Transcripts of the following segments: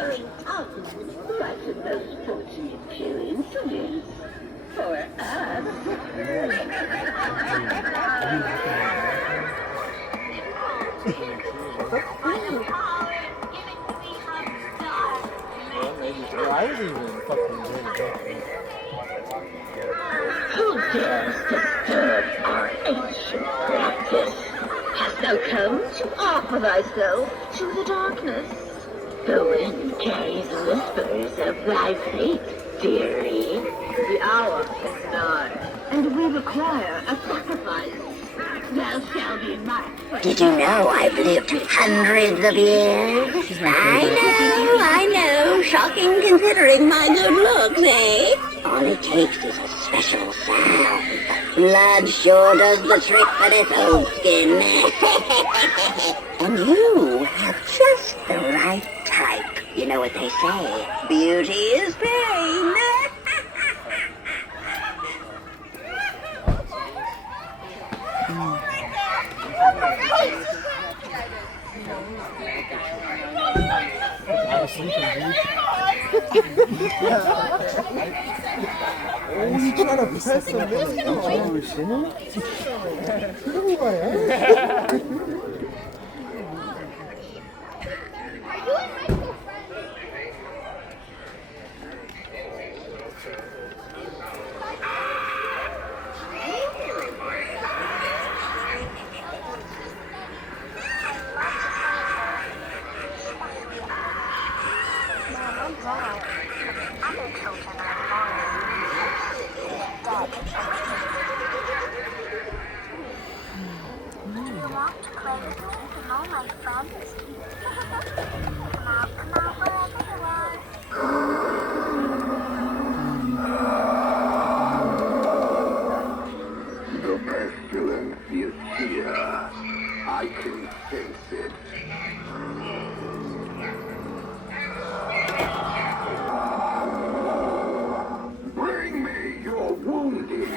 shimmering out right in those fortunate coincidence for us. Well, maybe. Well, I was even fucking good. Who dares disturb our ancient practice? Hast thou come to offer thyself to the darkness? The wind carries whispers of thy fate, dearie. The hour is nigh, and we require a sacrifice. Thou shalt be marked. Did you know I've lived hundreds of years? I know. Shocking considering my good looks, eh? All it takes is a special salve. Blood sure does the trick for this old skin. And you have just the right type. You know what they say, beauty is pain. I was sleeping, dude. Oh, you trying to press the middle? Oh, shit. Who I am? The pestilence is here. I can sense it. Bring me your wounded.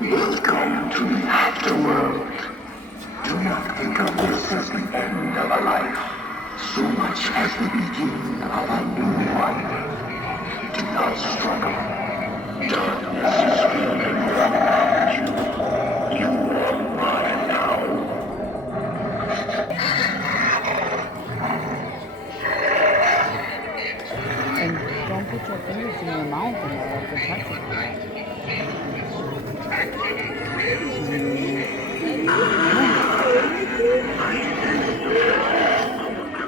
Welcome to the afterworld. Do not think of this as the end of a life, so much as the beginning of a new one. Do not struggle. Darkness is spreading around you. You are mine now. And don't put your fingers in your mouth and touch it.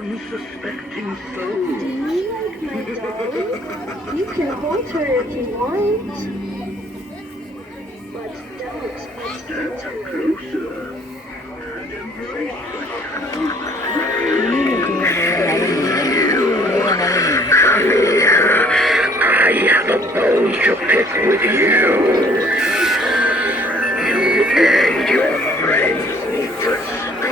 Unsuspecting soul. Do you like my dog? You can hold her if you want. But don't Step closer and embrace Come here. I have a bone to pick with you. You and your friends need respect.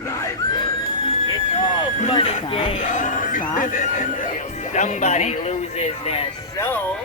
alive one. It's all fun and games. Till somebody loses their soul.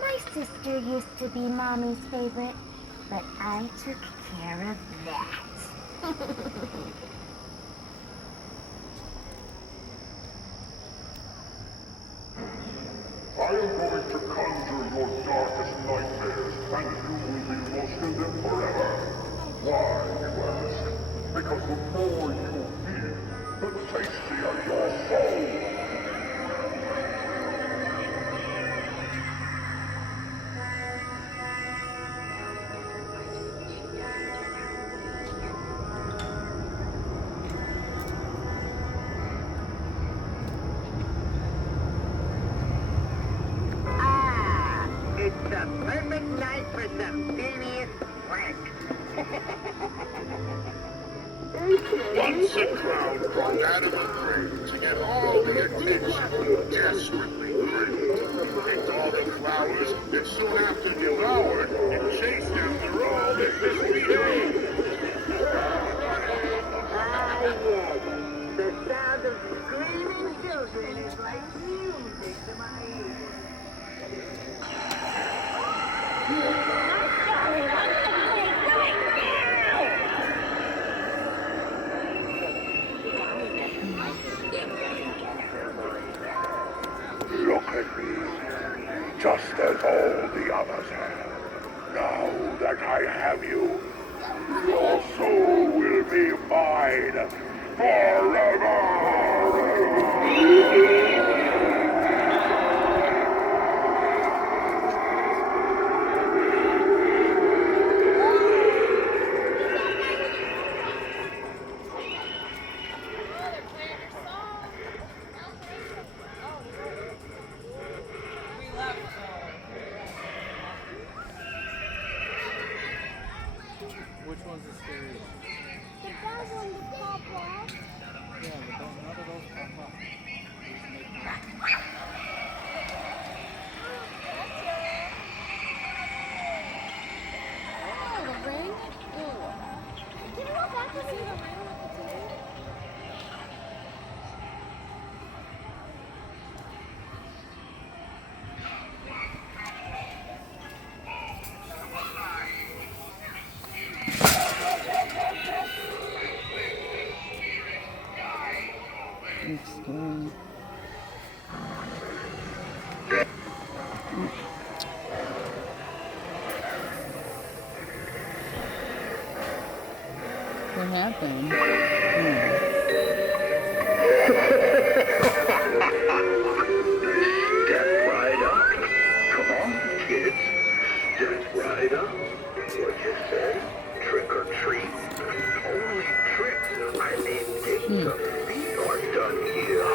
My sister used to be Mommy's favorite, but I took care of that. I am going to conjure your darkest nightmares, and you will be lost in them forever. Why, you ask? Because the more you fear, the tastier your soul. It's the perfect night for some serious work. Once a clown crawled out of the grave to get all the attention he desperately craved. Picked all the flowers that soon after devoured and chased after all that misbehaved. Ah, yes. The sound of screaming children is like music to my ears. Look at me, just as all the others have. Now that I have you, your soul will be mine forever! Which one's the scariest? The bad one, the pop off. Yeah, but none of those pop up. What happened? Step right up. Come on, kids. Step right up. What'd you say? Trick or treat? Only tricks, I mean games of feet are done here.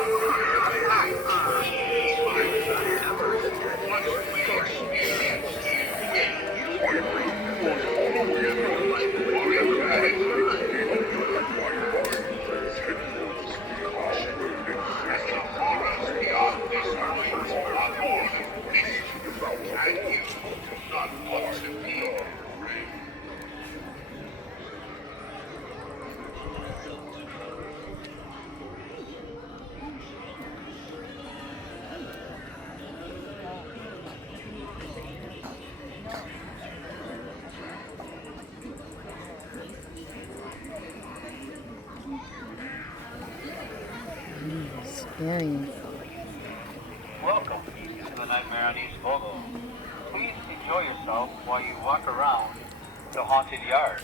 Scary. Welcome to the Nightmare on East Vogel. Please enjoy yourself while you walk around the haunted yard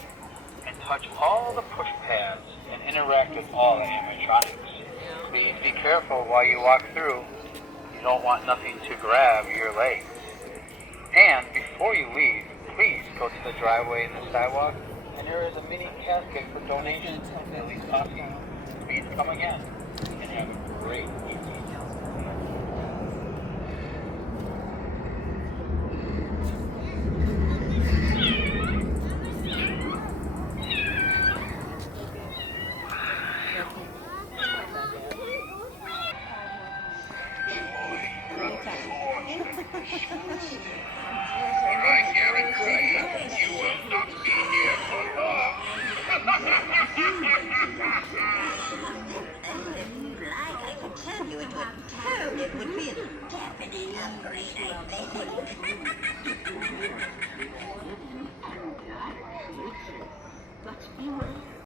and touch all the push pads and interact with all the animatronics. Please be careful while you walk through. You don't want nothing to grab your legs. And before you leave, please go to the driveway and the sidewalk, and there is a mini casket for donations at least possible. Please come again and have a great evening. It would be a definite upgrade, I think.